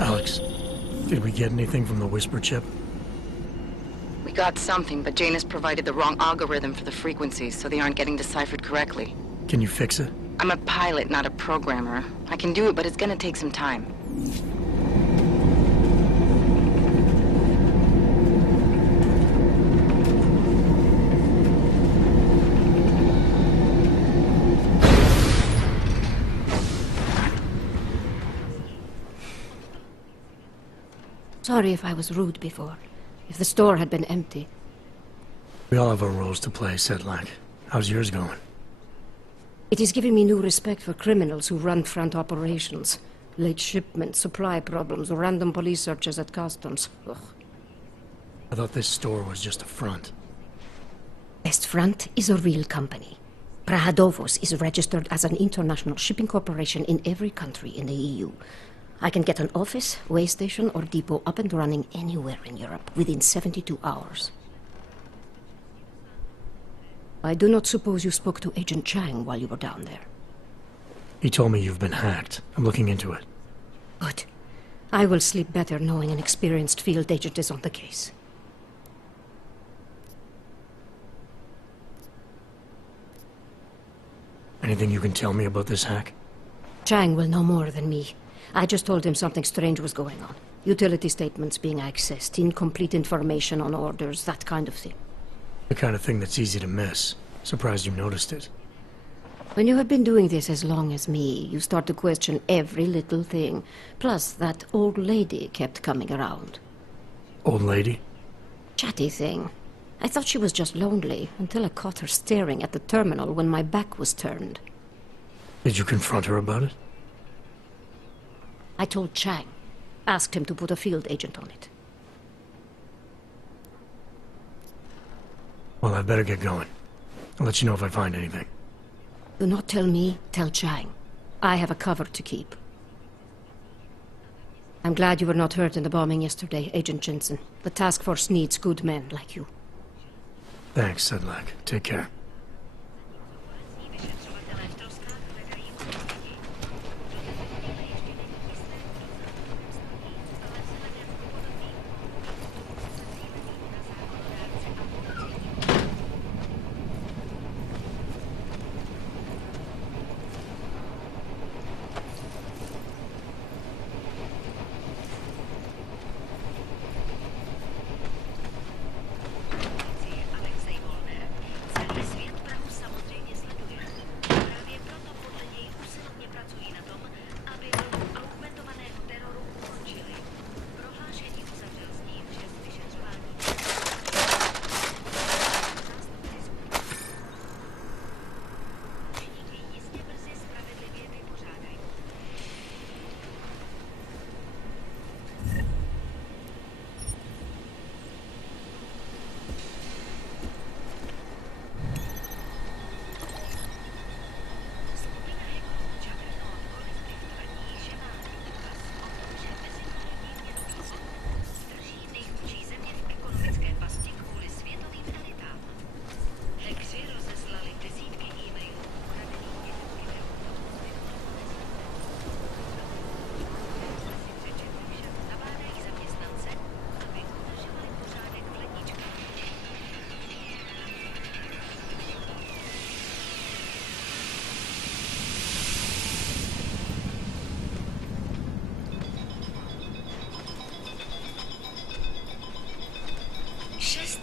Alex, did we get anything from the Whisper chip? We got something, but Jane has provided the wrong algorithm for the frequencies, so they aren't getting deciphered correctly. Can you fix it? I'm a pilot, not a programmer. I can do it, but it's gonna take some time. Sorry if I was rude before. If the store had been empty. We all have our roles to play, Sedlak. How's yours going? It is giving me new respect for criminals who run front operations. Late shipments, supply problems, random police searches at customs. Ugh. I thought this store was just a front. Best Front is a real company. Prahadovos is registered as an international shipping corporation in every country in the EU. I can get an office, way station, or depot up and running anywhere in Europe within 72 hours. I do not suppose you spoke to Agent Chang while you were down there. He told me you've been hacked. I'm looking into it. Good. I will sleep better knowing an experienced field agent is on the case. Anything you can tell me about this hack? Chang will know more than me. I just told him something strange was going on. Utility statements being accessed, incomplete information on orders, that kind of thing. The kind of thing that's easy to miss. Surprised you noticed it. When you have been doing this as long as me, you start to question every little thing. Plus, that old lady kept coming around. Old lady? Chatty thing. I thought she was just lonely, until I caught her staring at the terminal when my back was turned. Did you confront her about it? I told Chang. Asked him to put a field agent on it. Well, I'd better get going. I'll let you know if I find anything. Do not tell me, tell Chang. I have a cover to keep. I'm glad you were not hurt in the bombing yesterday, Agent Jensen. The task force needs good men like you. Thanks, Sedlak. Take care.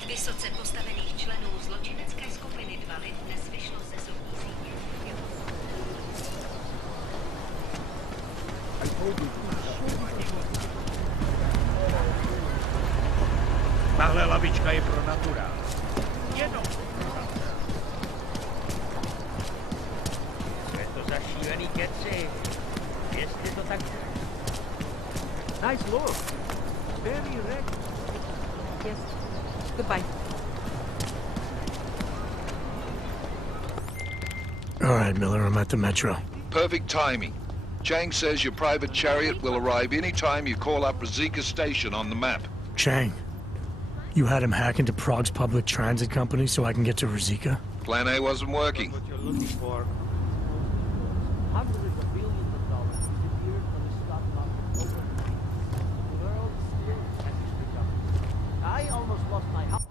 Vysoce postavených členů zločinecké skupiny Dvalit dnes vyšlo ze soudní sítě. Tahle lavička je pro naturál. Jenom. Je to za šílený keci. Jestli to tak... Nice look. Very red. Yes. Goodbye. All right, Miller, I'm at the metro. Perfect timing. Chang says your private chariot will arrive any time you call up Rizika Station on the map. Chang, you had him hack into Prague's public transit company so I can get to Rizika? Plan A wasn't working. What you're looking for. Hundreds of billions of dollars disappeared from the stock market overnight. The world still hasn't recovered. I almost lost my house.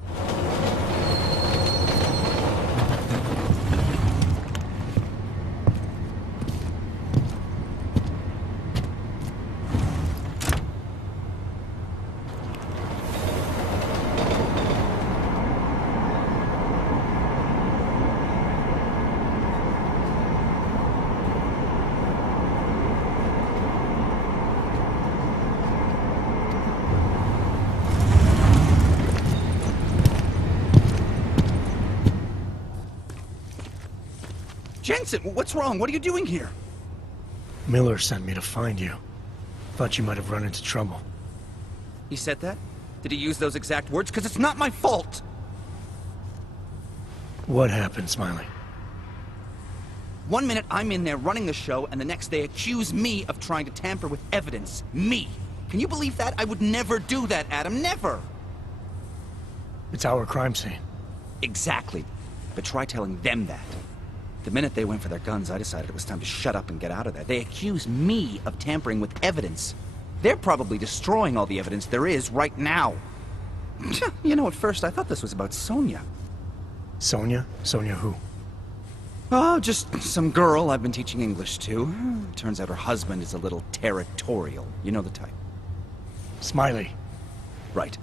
Jensen, what's wrong? What are you doing here? Miller sent me to find you. Thought you might have run into trouble. He said that? Did he use those exact words? Because it's not my fault! What happened, Smiley? 1 minute I'm in there running the show, and the next they accuse me of trying to tamper with evidence. Me! Can you believe that? I would never do that, Adam. Never! It's our crime scene. Exactly. But try telling them that. The minute they went for their guns, I decided it was time to shut up and get out of there. They accuse me of tampering with evidence. They're probably destroying all the evidence there is right now. You know, at first I thought this was about Sonia. Sonia? Sonia who? Oh, just some girl I've been teaching English to. Turns out her husband is a little territorial. You know the type. Smiley. Right.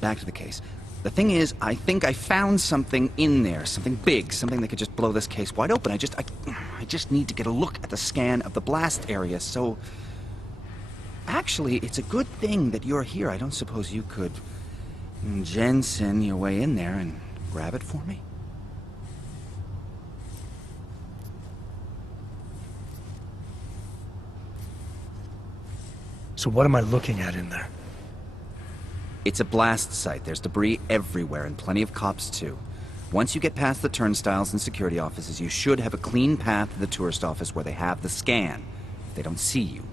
Back to the case. The thing is, I think I found something in there. Something big. Something that could just blow this case wide open. I just need to get a look at the scan of the blast area, so... Actually, it's a good thing that you're here. I don't suppose you could... Jensen your way in there and grab it for me? So what am I looking at in there? It's a blast site. There's debris everywhere, and plenty of cops, too. Once you get past the turnstiles and security offices, you should have a clean path to the tourist office where they have the scan. If they don't see you.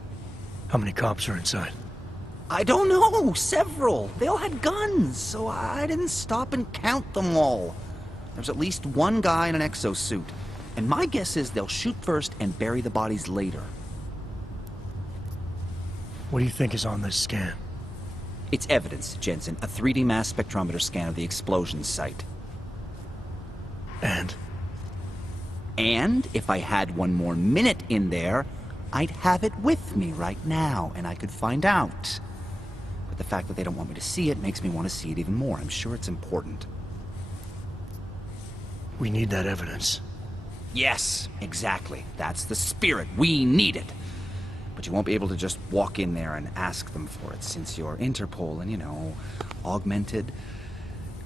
How many cops are inside? I don't know! Several! They all had guns, so I didn't stop and count them all. There's at least one guy in an exosuit. And my guess is they'll shoot first and bury the bodies later. What do you think is on this scan? It's evidence, Jensen. A 3D mass spectrometer scan of the explosion site. And? And if I had one more minute in there, I'd have it with me right now, and I could find out. But the fact that they don't want me to see it makes me want to see it even more. I'm sure it's important. We need that evidence. Yes, exactly. That's the spirit. We need it. But you won't be able to just walk in there and ask them for it, since you're Interpol and, you know, augmented.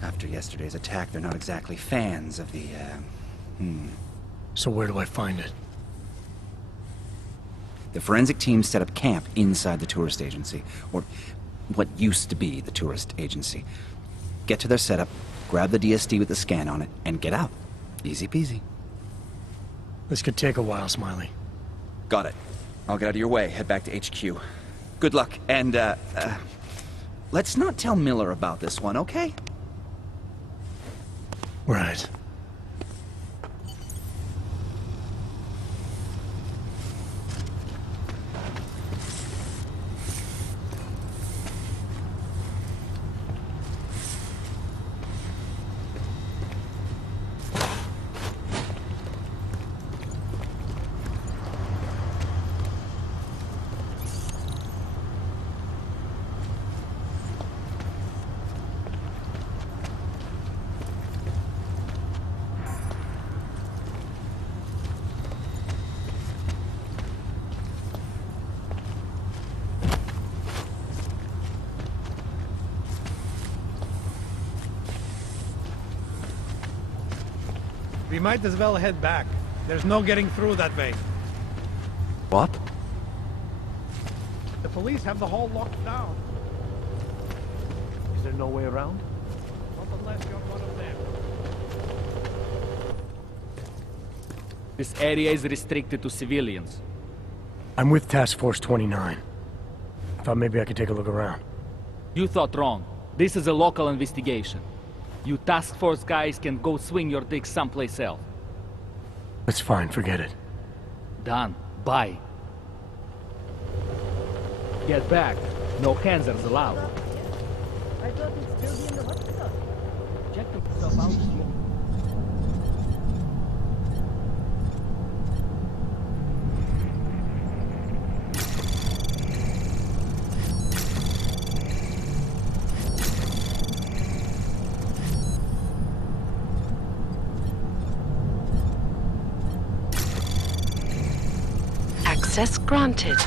After yesterday's attack, they're not exactly fans of the, So where do I find it? The forensic team set up camp inside the tourist agency, or what used to be the tourist agency. Get to their setup, grab the DSD with the scan on it, and get out. Easy peasy. This could take a while, Smiley. Got it. I'll get out of your way, head back to HQ. Good luck, and, let's not tell Miller about this one, okay? Right. We might as well head back. There's no getting through that way. What? The police have the hall locked down. Is there no way around? Not unless you're one of them. This area is restricted to civilians. I'm with Task Force 29. Thought maybe I could take a look around. You thought wrong. This is a local investigation. You task force guys can go swing your dick someplace else. It's fine, forget it. Done. Bye. Get back. No hands-ons allowed. I thought he'd still be in the hospital. Check himself out this morning. Access granted.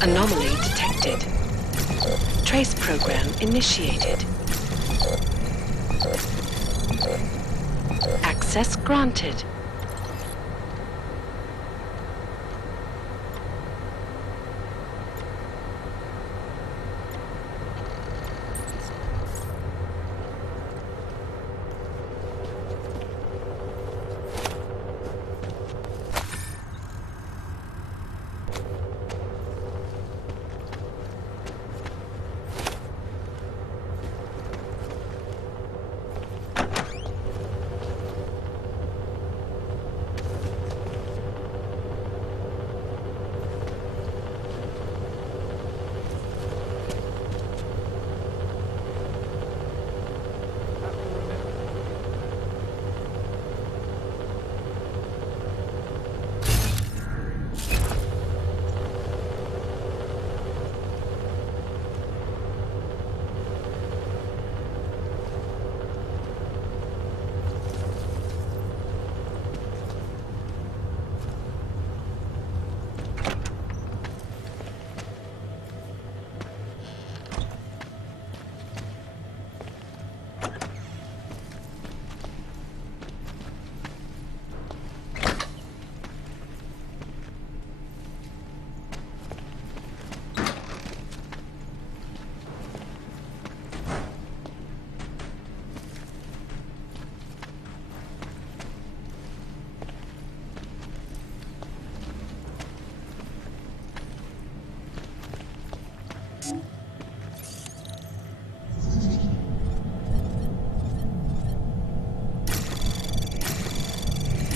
Anomaly detected. Trace program initiated. Access granted.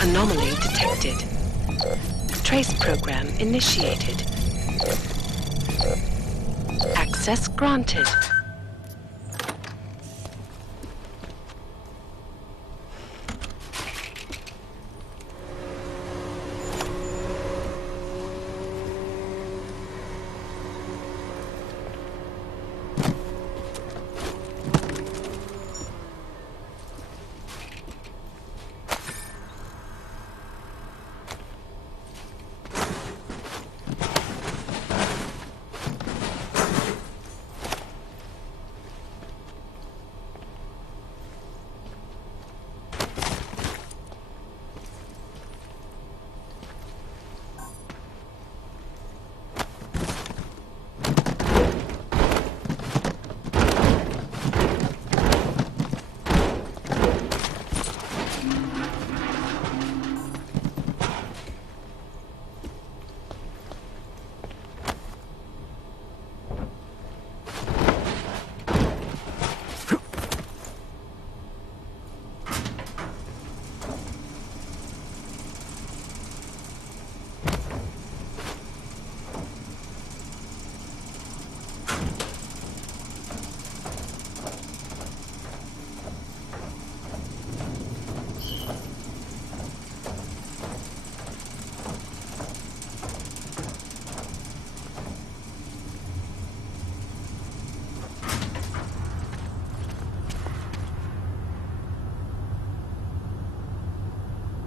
Anomaly detected. Trace program initiated. Access granted.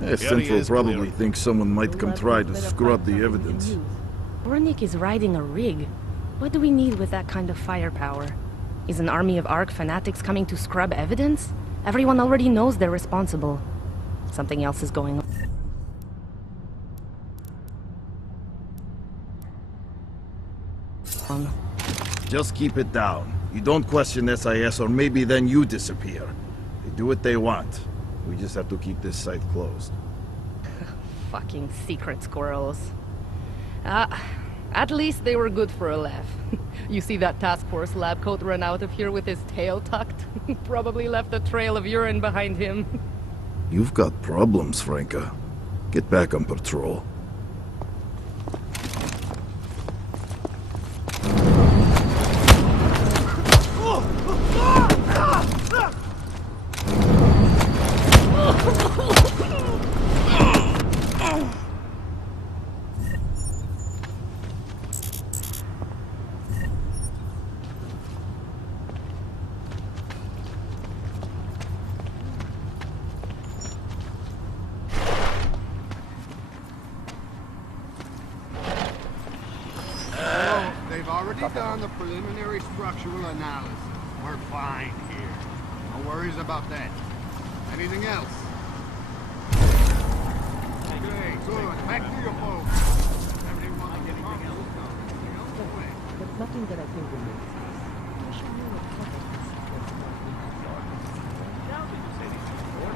Central probably thinks someone might come try to scrub the evidence. Ornik is riding a rig. What do we need with that kind of firepower? Is an army of Ark fanatics coming to scrub evidence? Everyone already knows they're responsible. Something else is going on. Just keep it down. You don't question SIS or maybe then you disappear. They do what they want. We just have to keep this site closed. Fucking secret squirrels. At least they were good for a laugh. You see that task force lab coat run out of here with his tail tucked? Probably left a trail of urine behind him. You've got problems, Franca. Get back on patrol. Done the preliminary structural analysis. We're fine here. No worries about that. Anything else? Okay, good. Back to your folks. Everyone getting anything else? But nothing that I think will make sense. I should know what topics now that you say this before,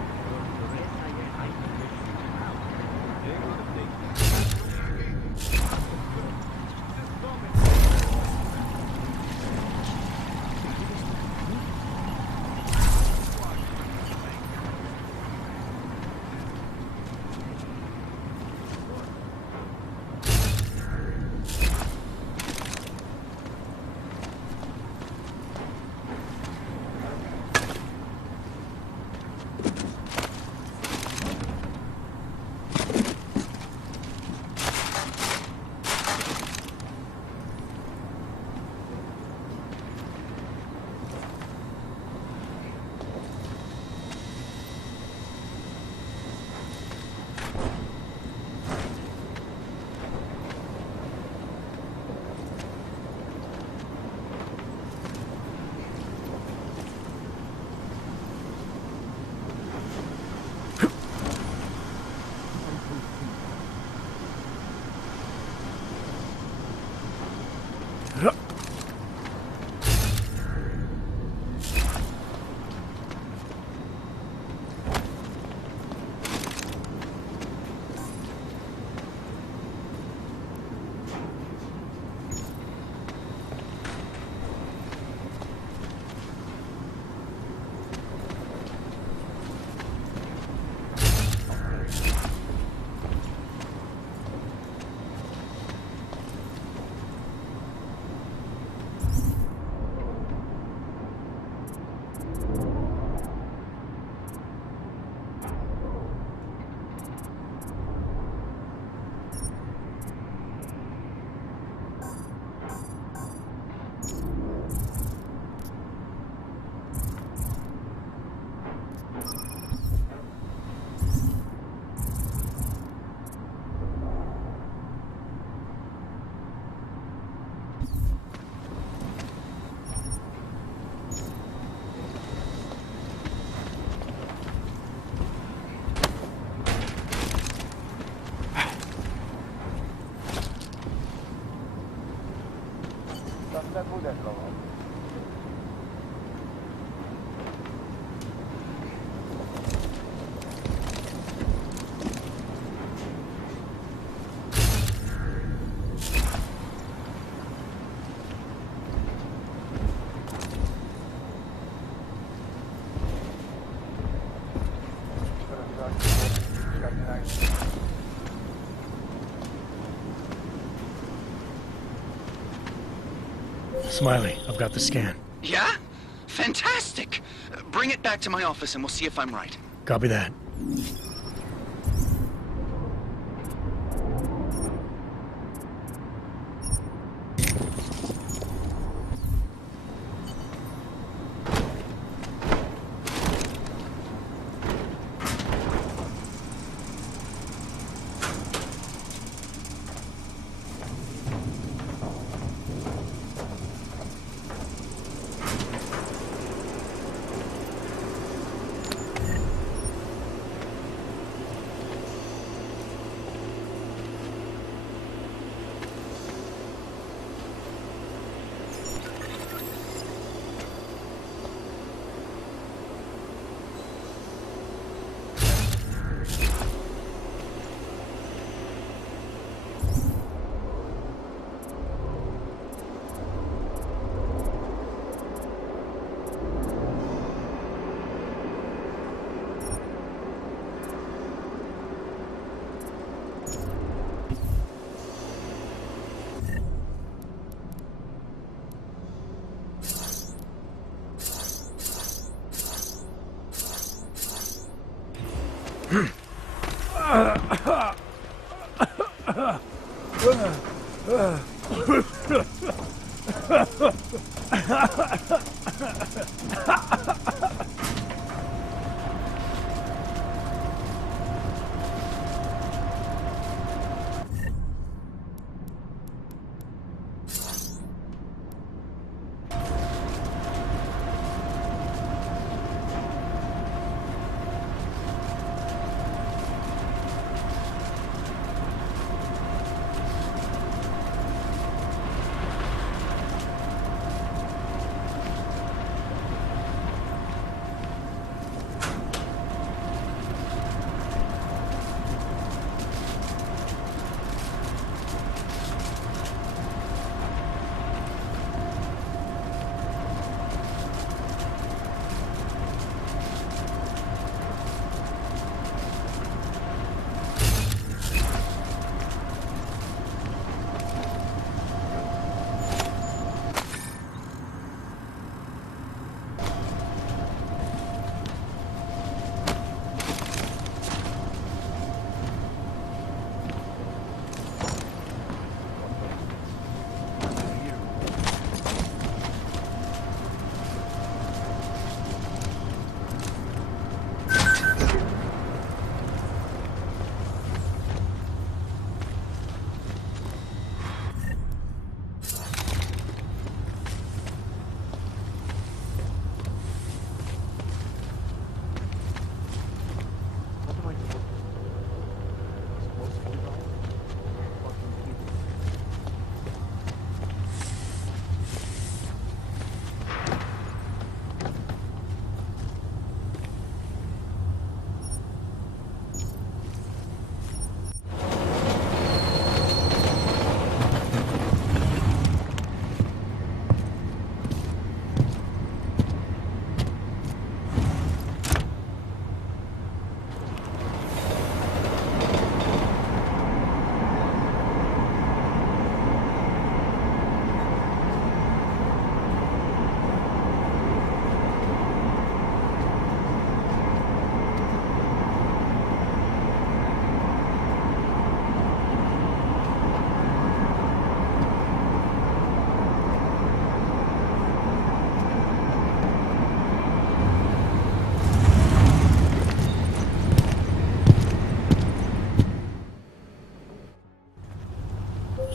Smiley, I've got the scan. Yeah? Fantastic! Bring it back to my office and we'll see if I'm right. Copy that.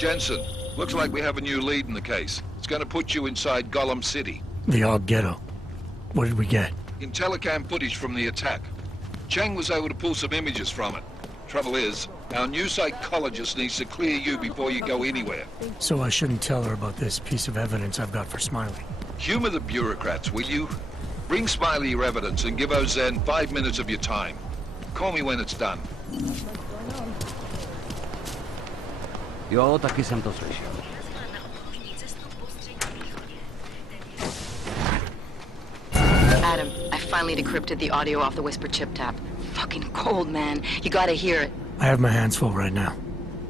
Jensen, looks like we have a new lead in the case. It's gonna put you inside Gollum City. The Og Ghetto. What did we get? In telecam footage from the attack. Cheng was able to pull some images from it. Trouble is, our new psychologist needs to clear you before you go anywhere. So I shouldn't tell her about this piece of evidence I've got for Smiley. Humor the bureaucrats, will you? Bring Smiley your evidence and give Ozen 5 minutes of your time. Call me when it's done. Jo, taky jsem to slyšel. Adam, I finally decrypted the audio off the Whisper chip tap. Fucking cold, man. You gotta hear it. I have my hands full right now.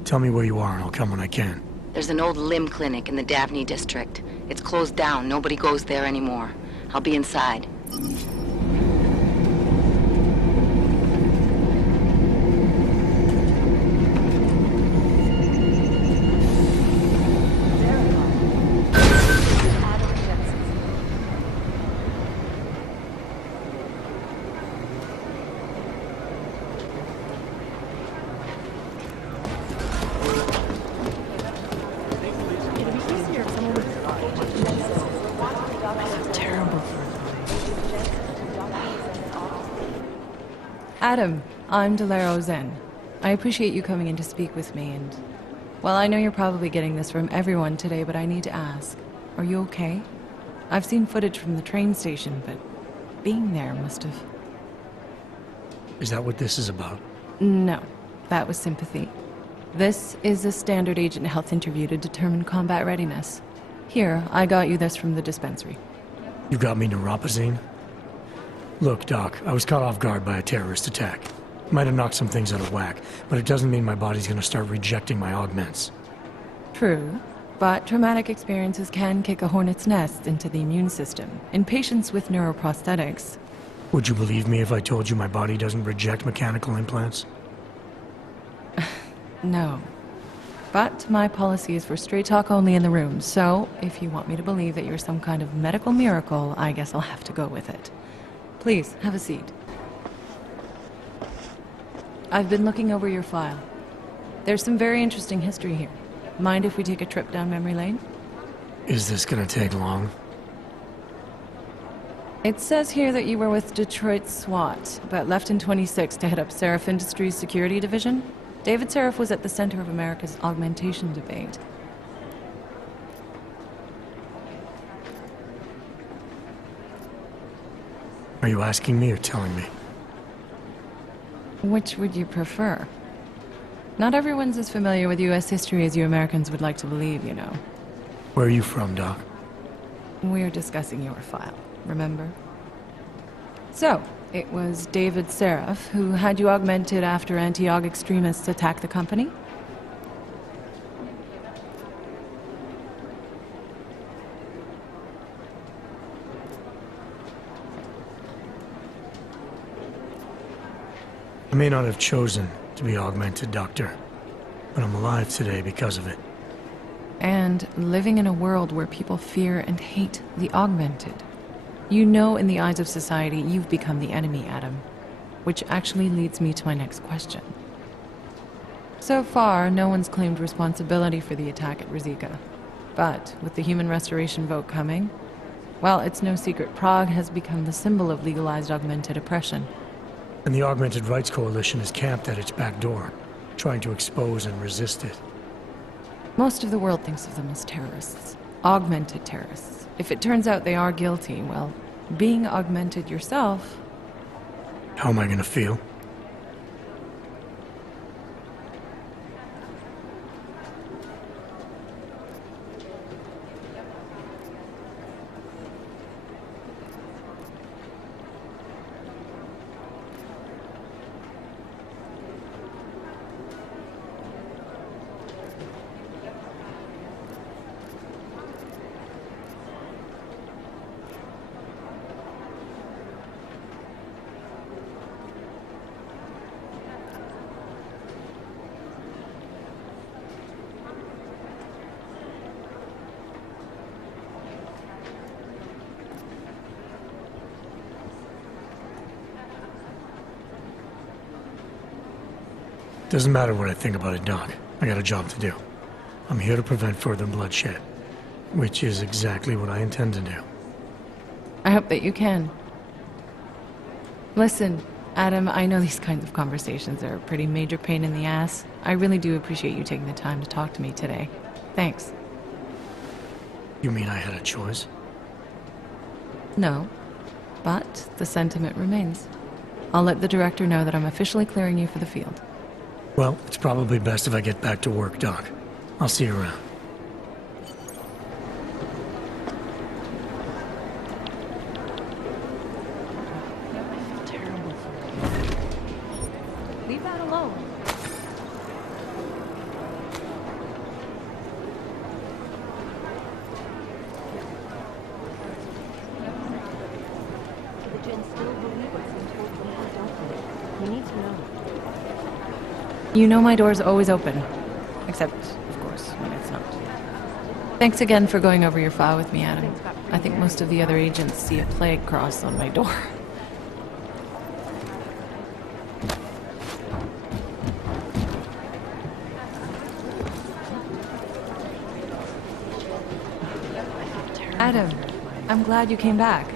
Tell me where you are and I'll come when I can. There's an old limb clinic in the Davney district. It's closed down. Nobody goes there anymore. I'll be inside. Adam, I'm Delaro Zen. I appreciate you coming in to speak with me, and... well, I know you're probably getting this from everyone today, but I need to ask. Are you okay? I've seen footage from the train station, but being there must have... Is that what this is about? No, that was sympathy. This is a standard agent health interview to determine combat readiness. Here, I got you this from the dispensary. You got me neuropazine? Look, Doc, I was caught off guard by a terrorist attack. Might have knocked some things out of whack, but it doesn't mean my body's gonna start rejecting my augments. True, but traumatic experiences can kick a hornet's nest into the immune system in patients with neuroprosthetics. Would you believe me if I told you my body doesn't reject mechanical implants? No. But my policy is for straight talk only in the room, so if you want me to believe that you're some kind of medical miracle, I guess I'll have to go with it. Please, have a seat. I've been looking over your file. There's some very interesting history here. Mind if we take a trip down memory lane? Is this gonna take long? It says here that you were with Detroit SWAT, but left in 26 to head up Seraph Industries' security division. David Seraph was at the center of America's augmentation debate. Are you asking me or telling me? Which would you prefer? Not everyone's as familiar with U.S. history as you Americans would like to believe, you know. Where are you from, Doc? We're discussing your file, remember? So, it was David Seraph who had you augmented after anti-aug extremists attacked the company? I may not have chosen to be augmented, Doctor, but I'm alive today because of it. And living in a world where people fear and hate the augmented. You know, in the eyes of society, you've become the enemy, Adam. Which actually leads me to my next question. So far, no one's claimed responsibility for the attack at Rizika. But with the human restoration vote coming, well, it's no secret Prague has become the symbol of legalized augmented oppression. And the Augmented Rights Coalition is camped at its back door, trying to expose and resist it. Most of the world thinks of them as terrorists. Augmented terrorists. If it turns out they are guilty, well, being augmented yourself... How am I gonna feel? Doesn't matter what I think about it, Doc. I got a job to do. I'm here to prevent further bloodshed, which is exactly what I intend to do. I hope that you can. Listen, Adam, I know these kinds of conversations are a pretty major pain in the ass. I really do appreciate you taking the time to talk to me today. Thanks. You mean I had a choice? No, but the sentiment remains. I'll let the director know that I'm officially clearing you for the field. Well, it's probably best if I get back to work, Doc. I'll see you around. Leave that alone. The Gen still believe what's been told from her document. You need to know. You know my door's always open. Except, of course, when it's not. Thanks again for going over your file with me, Adam. I think most of the other agents see a plague cross on my door. Adam, I'm glad you came back.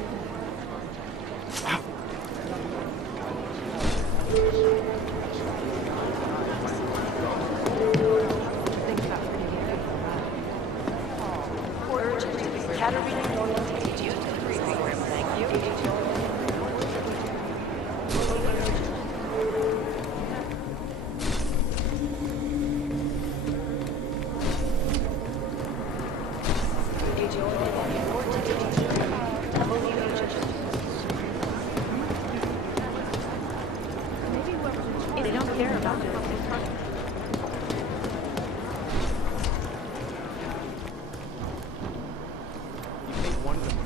They don't care about this. One of the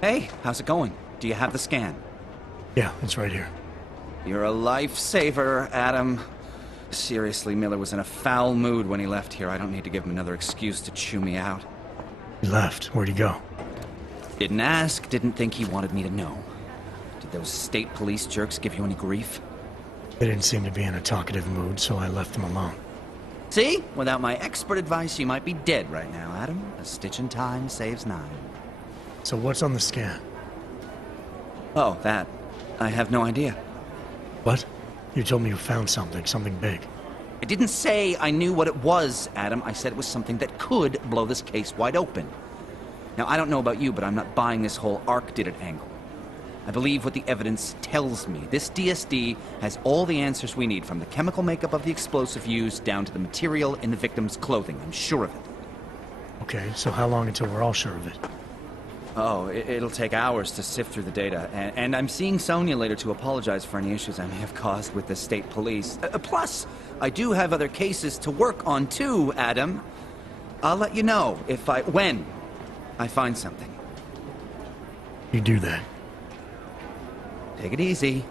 Hey, how's it going? Do you have the scan? Yeah, it's right here. You're a lifesaver, Adam. Seriously, Miller was in a foul mood when he left here. I don't need to give him another excuse to chew me out. He left. Where'd he go? Didn't ask, didn't think he wanted me to know. Did those state police jerks give you any grief? They didn't seem to be in a talkative mood, so I left them alone. See? Without my expert advice, you might be dead right now, Adam. A stitch in time saves 9. So what's on the scan? Oh, that. I have no idea. What? You told me you found something big. I didn't say I knew what it was, Adam. I said it was something that could blow this case wide open. Now, I don't know about you, but I'm not buying this whole Ark did it angle. I believe what the evidence tells me. This DSD has all the answers we need, from the chemical makeup of the explosive used down to the material in the victim's clothing. I'm sure of it. Okay, so how long until we're all sure of it? Oh, it'll take hours to sift through the data, and I'm seeing Sonia later to apologize for any issues I may have caused with the state police. Plus, I do have other cases to work on too, Adam. I'll let you know when I find something. You do that. Take it easy.